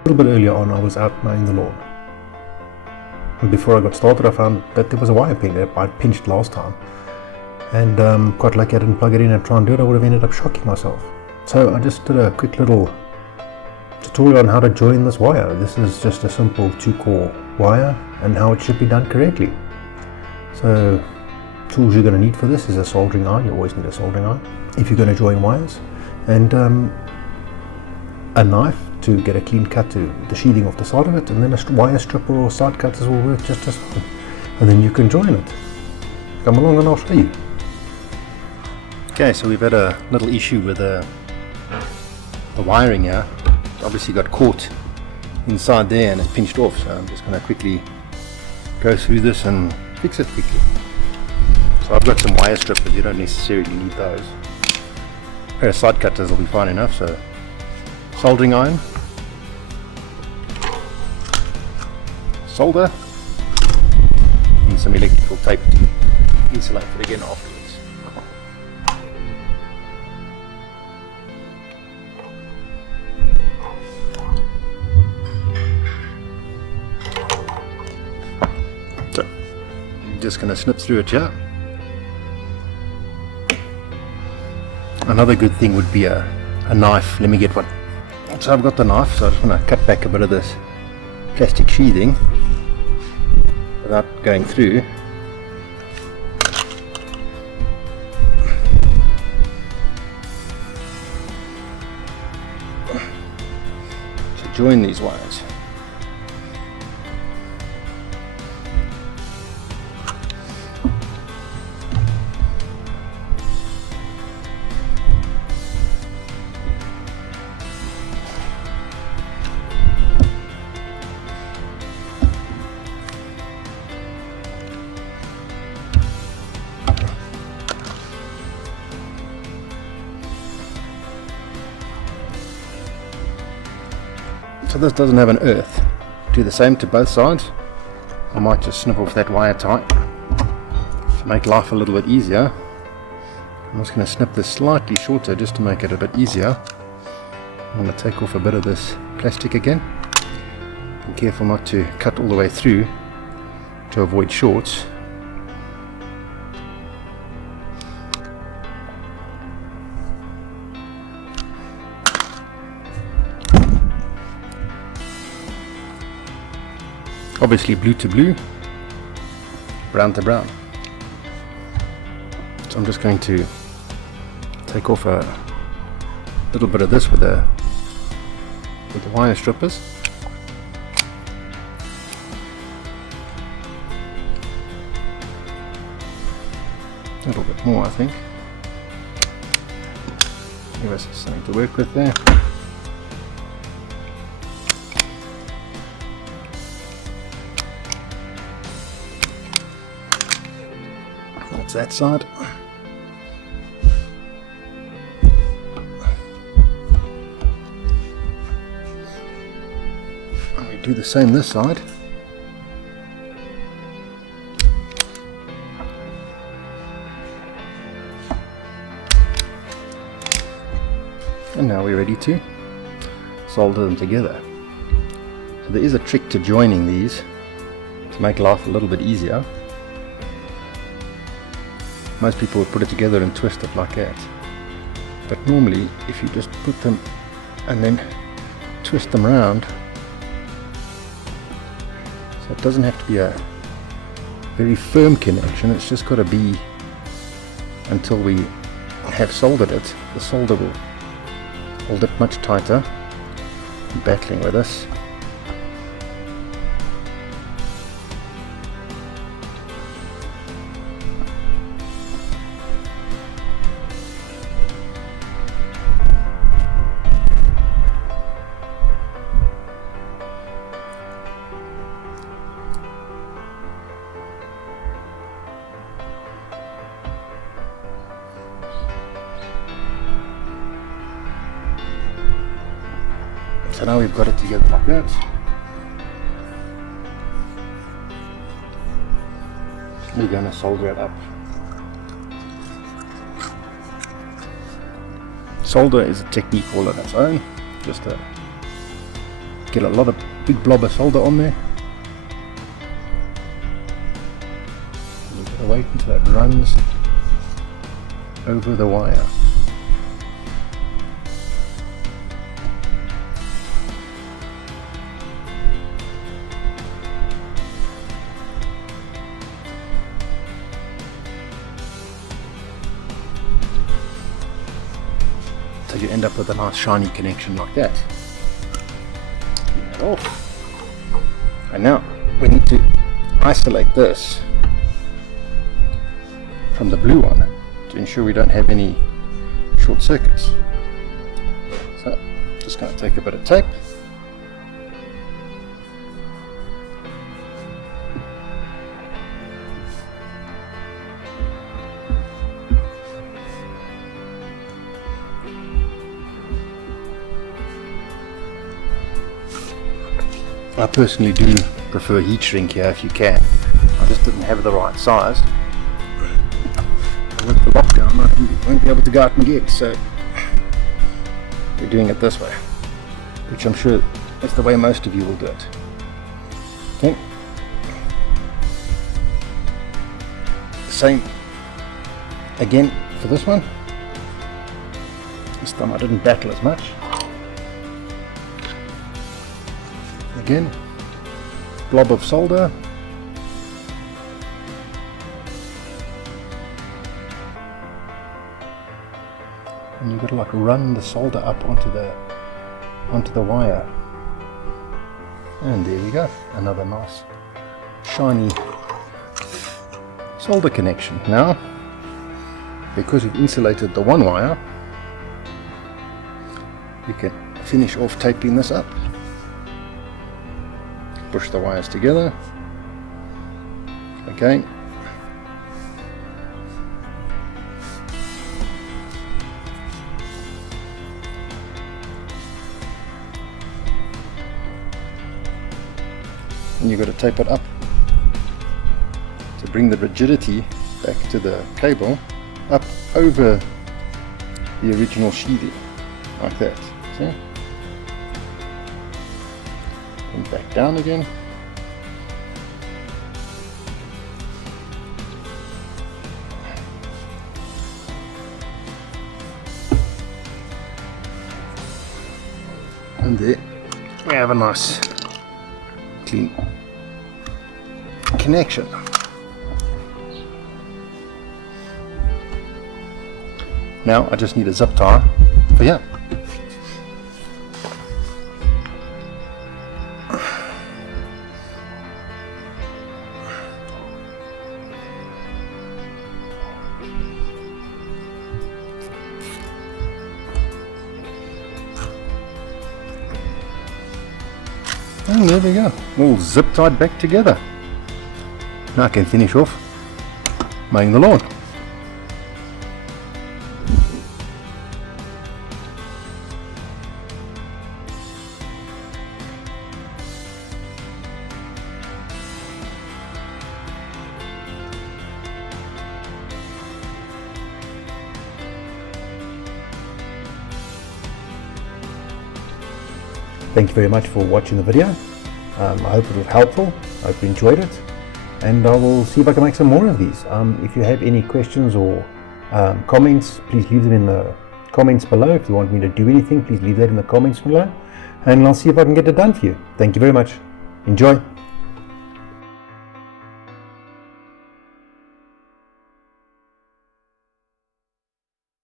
A little bit earlier on, I was out mowing the lawn. And before I got started, I found that there was a wire pin that I pinched last time. And quite lucky I didn't plug it in and try and do it. I would have ended up shocking myself. So I just did a quick little tutorial on how to join this wire. This is just a simple 2-core wire and how it should be done correctly. So tools you're going to need for this is a soldering iron. You always need a soldering iron if you're going to join wires, and a knife to get a clean cut to the sheathing of the side of it, and then a wire stripper or side cutters will work just as fine, and then you can join it. Come along and I'll show you. Okay, so we've had a little issue with the wiring here. It obviously got caught inside there and it's pinched off, so I'm just going to quickly go through this and fix it quickly. So I've got some wire strippers, you don't necessarily need those. A pair of side cutters will be fine enough. So soldering iron, solder, and some electrical tape to insulate it again afterwards. So I'm just going to snip through it here. Another good thing would be a knife. Let me get one. So I've got the knife, so I just want to cut back a bit of this plastic sheathing without going through. So join these wires. So this doesn't have an earth. Do the same to both sides. I might just snip off that wire tie to make life a little bit easier. I'm just going to snip this slightly shorter just to make it a bit easier. I'm going to take off a bit of this plastic again. Be careful not to cut all the way through to avoid shorts. Obviously blue to blue, brown to brown. So I'm just going to take off a little bit of this with the wire strippers. A little bit more, I think. Give us something to work with there. That's that side. And we do the same this side. And now we're ready to solder them together. So there is a trick to joining these to make life a little bit easier. Most people would put it together and twist it like that. But normally, if you just put them and then twist them around, so it doesn't have to be a very firm connection, it's just got to be until we have soldered it. The solder will hold it much tighter, battling with us. So now we've got it together like that. We're going to solder it up. Solder is a technique all on its own, just a Get a lot of big blob of solder on there. You've got to wait until it runs over the wire. So you end up with a nice shiny connection like that. Clean that off. And now we need to isolate this from the blue one to ensure we don't have any short circuits. So just going to take a bit of tape. I personally do prefer heat shrink here if you can. I just didn't have the right size. With the lockdown I won't be able to go out and get, so we're doing it this way, which I'm sure is the way most of you will do it. Okay. Same again for this one. This time I didn't battle as much. Again, blob of solder. And you've got to like run the solder up onto the wire. And there we go, another nice shiny solder connection. Now, because we've insulated the one wire, we can finish off taping this up. Push the wires together. Okay. And you've got to tape it up to bring the rigidity back to the cable up over the original sheathing, like that. See? And back down again. And there we have a nice clean connection. Now I just need a zip tie for here. And there we go, all zip tied back together. Now I can finish off mowing the lawn. Thank you very much for watching the video. I hope it was helpful. I hope you enjoyed it, and I will see if I can make some more of these. If you have any questions or comments, please leave them in the comments below. If you want me to do anything, please leave that in the comments below, and I'll see if I can get it done for you. Thank you very much. Enjoy.